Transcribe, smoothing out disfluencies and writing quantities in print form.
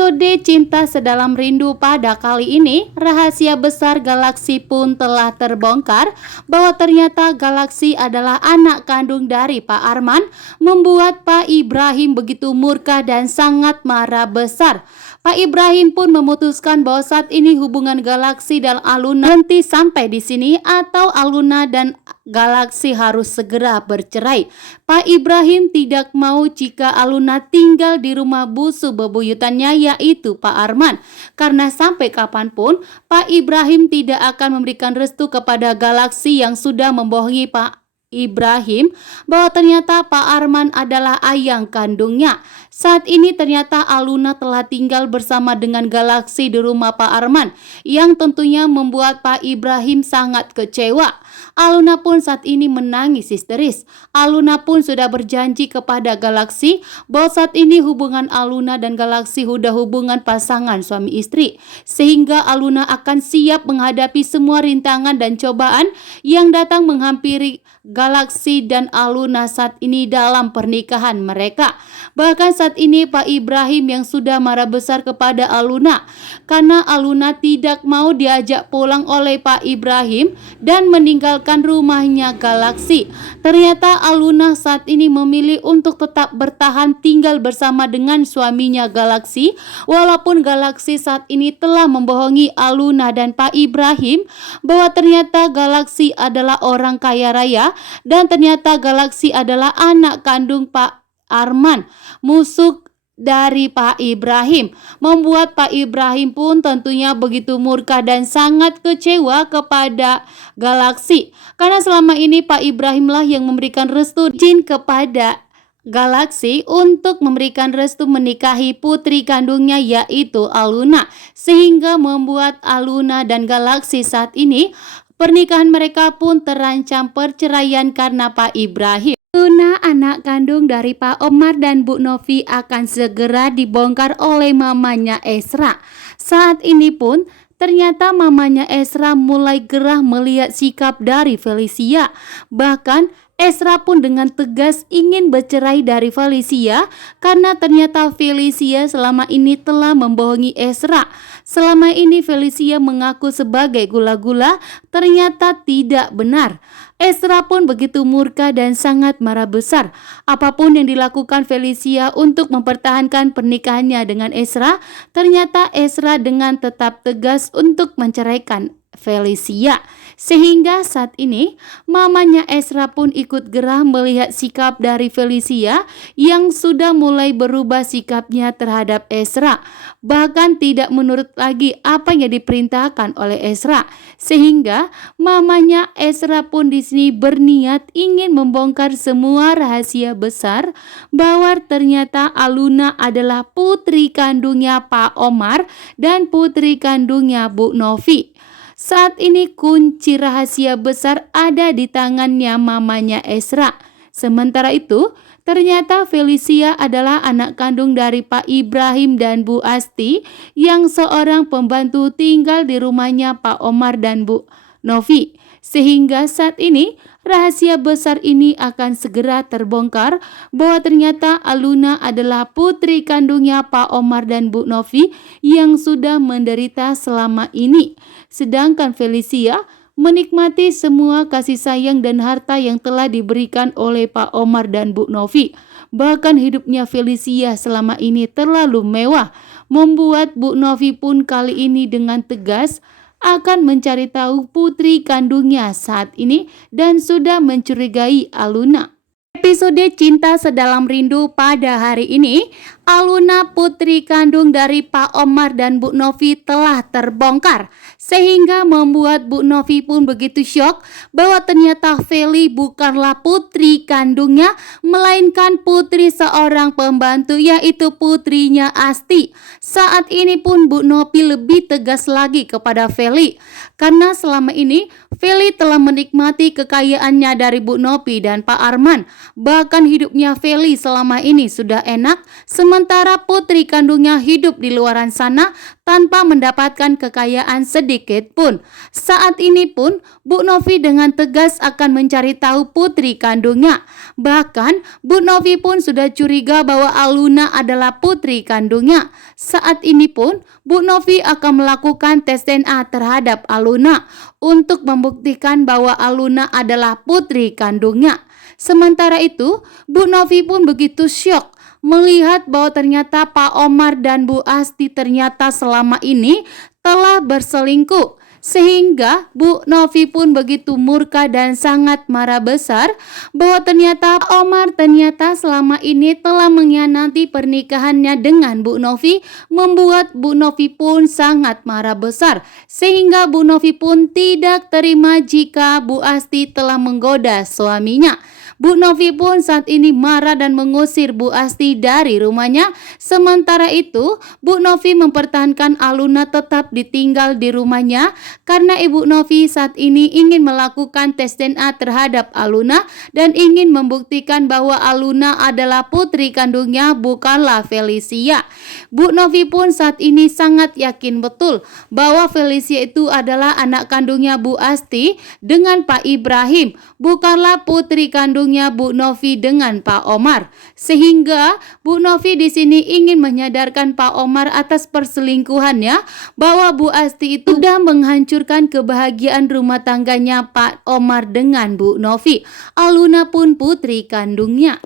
Episode Cinta Sedalam Rindu pada kali ini, rahasia besar Galaksi pun telah terbongkar bahwa ternyata Galaksi adalah anak kandung dari Pak Arman, membuat Pak Ibrahim begitu murka dan sangat marah besar. Pak Ibrahim pun memutuskan bahwa saat ini hubungan Galaksi dan Aluna berhenti sampai di sini atau Aluna dan Galaksi harus segera bercerai. Pak Ibrahim tidak mau jika Aluna tinggal di rumah busu bebuyutannya yaitu Pak Arman. Karena sampai kapanpun Pak Ibrahim tidak akan memberikan restu kepada Galaksi yang sudah membohongi Pak Ibrahim bahwa ternyata Pak Arman adalah ayang kandungnya. Saat ini ternyata Aluna telah tinggal bersama dengan Galaksi di rumah Pak Arman, yang tentunya membuat Pak Ibrahim sangat kecewa. Aluna pun saat ini menangis histeris. Aluna pun sudah berjanji kepada Galaksi bahwa saat ini hubungan Aluna dan Galaksi sudah hubungan pasangan suami istri, sehingga Aluna akan siap menghadapi semua rintangan dan cobaan yang datang menghampiri Galaksi dan Aluna saat ini dalam pernikahan mereka. Bahkan saat ini Pak Ibrahim yang sudah marah besar kepada Aluna karena Aluna tidak mau diajak pulang oleh Pak Ibrahim dan meninggalkan rumahnya Galaksi. Ternyata Aluna saat ini memilih untuk tetap bertahan tinggal bersama dengan suaminya Galaksi, walaupun Galaksi saat ini telah membohongi Aluna dan Pak Ibrahim bahwa ternyata Galaksi adalah orang kaya raya dan ternyata Galaksi adalah anak kandung Pak Arman, musuh dari Pak Ibrahim, membuat Pak Ibrahim pun tentunya begitu murka dan sangat kecewa kepada Galaksi. Karena selama ini Pak Ibrahimlah yang memberikan restu izin kepada Galaksi untuk memberikan restu menikahi putri kandungnya yaitu Aluna, sehingga membuat Aluna dan Galaksi saat ini pernikahan mereka pun terancam perceraian karena Pak Ibrahim. Aluna, anak kandung dari Pak Omar dan Bu Novi, akan segera dibongkar oleh mamanya Esra. Saat ini pun ternyata mamanya Esra mulai gerah melihat sikap dari Felicia. Bahkan Esra pun dengan tegas ingin bercerai dari Felicia karena ternyata Felicia selama ini telah membohongi Esra. Selama ini Felicia mengaku sebagai gula-gula, ternyata tidak benar. Esra pun begitu murka dan sangat marah besar. Apapun yang dilakukan Felicia untuk mempertahankan pernikahannya dengan Esra, ternyata Esra dengan tetap tegas untuk menceraikan Felicia. Sehingga saat ini mamanya Esra pun ikut gerah melihat sikap dari Felicia yang sudah mulai berubah sikapnya terhadap Esra. Bahkan tidak menurut lagi apa yang diperintahkan oleh Esra. Sehingga mamanya Esra pun di sini berniat ingin membongkar semua rahasia besar bahwa ternyata Aluna adalah putri kandungnya Pak Omar dan putri kandungnya Bu Novi. Saat ini kunci rahasia besar ada di tangannya mamanya Esra. Sementara itu, ternyata Felicia adalah anak kandung dari Pak Ibrahim dan Bu Asti yang seorang pembantu tinggal di rumahnya Pak Omar dan Bu Novi. Sehingga saat ini rahasia besar ini akan segera terbongkar bahwa ternyata Aluna adalah putri kandungnya Pak Omar dan Bu Novi yang sudah menderita selama ini. Sedangkan Felicia menikmati semua kasih sayang dan harta yang telah diberikan oleh Pak Omar dan Bu Novi. Bahkan hidupnya Felicia selama ini terlalu mewah, membuat Bu Novi pun kali ini dengan tegas akan mencari tahu putri kandungnya saat ini dan sudah mencurigai Aluna. Episode Cinta Sedalam Rindu pada hari ini, Aluna putri kandung dari Pak Omar dan Bu Novi telah terbongkar, sehingga membuat Bu Novi pun begitu syok bahwa ternyata Feli bukanlah putri kandungnya, melainkan putri seorang pembantu yaitu putrinya Asti. Saat ini pun Bu Novi lebih tegas lagi kepada Feli karena selama ini Feli telah menikmati kekayaannya dari Bu Novi dan Pak Arman. Bahkan hidupnya Feli selama ini sudah enak, sementara sementara putri kandungnya hidup di luaran sana tanpa mendapatkan kekayaan sedikit pun. Saat ini pun Bu Novi dengan tegas akan mencari tahu putri kandungnya. Bahkan Bu Novi pun sudah curiga bahwa Aluna adalah putri kandungnya. Saat ini pun Bu Novi akan melakukan tes DNA terhadap Aluna untuk membuktikan bahwa Aluna adalah putri kandungnya. Sementara itu, Bu Novi pun begitu syok melihat bahwa ternyata Pak Omar dan Bu Asti ternyata selama ini telah berselingkuh. Sehingga Bu Novi pun begitu murka dan sangat marah besar bahwa ternyata Pak Omar ternyata selama ini telah mengkhianati pernikahannya dengan Bu Novi, membuat Bu Novi pun sangat marah besar. Sehingga Bu Novi pun tidak terima jika Bu Asti telah menggoda suaminya. Bu Novi pun saat ini marah dan mengusir Bu Asti dari rumahnya. Sementara itu, Bu Novi mempertahankan Aluna tetap ditinggal di rumahnya karena Ibu Novi saat ini ingin melakukan tes DNA terhadap Aluna dan ingin membuktikan bahwa Aluna adalah putri kandungnya, bukanlah Felicia. Bu Novi pun saat ini sangat yakin betul bahwa Felicia itu adalah anak kandungnya Bu Asti dengan Pak Ibrahim, bukanlah putri kandungnya Bu Novi dengan Pak Omar. Sehingga Bu Novi di sini ingin menyadarkan Pak Omar atas perselingkuhannya, bahwa Bu Asti itu sudah menghancurkan kebahagiaan rumah tangganya Pak Omar dengan Bu Novi. Aluna pun putri kandungnya.